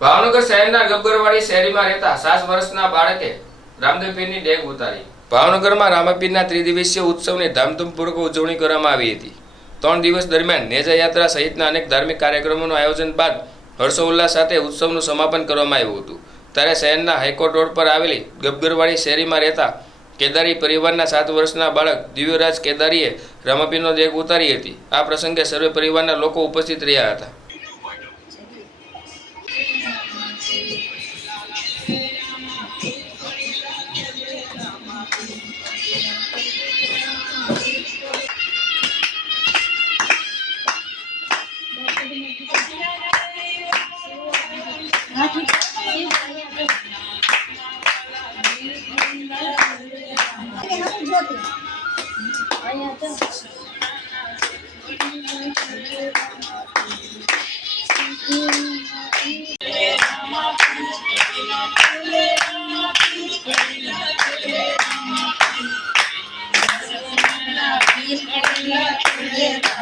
ભાવનગર શહેરના ગબ્બરવાડી શેરીમાં રહેતા સાત વર્ષના બાળકે રામદેવપીરની ડેગ ઉતારી. ભાવનગરમાં રામાપીરના ત્રિદિવસીય ઉત્સવની ધામધૂમપૂર્વક ઉજવણી કરવામાં આવી હતી. ત્રણ દિવસ દરમિયાન નેજાયાત્રા સહિતના અનેક ધાર્મિક કાર્યક્રમોનું આયોજન બાદ હર્ષોલ્લાસ સાથે ઉત્સવનું સમાપન કરવામાં આવ્યું હતું. ત્યારે શહેરના હાઈકોર્ટ રોડ પર આવેલી ગબ્બરવાડી શેરીમાં રહેતા કેદારી પરિવારના સાત વર્ષના બાળક દિવ્યરાજ કેદારીએ રમાપીનો દેગ ઉતારી હતી. આ પ્રસંગે સર્વે પરિવારના લોકો ઉપસ્થિત રહ્યા હતા. 哎呀，真好。Gracias.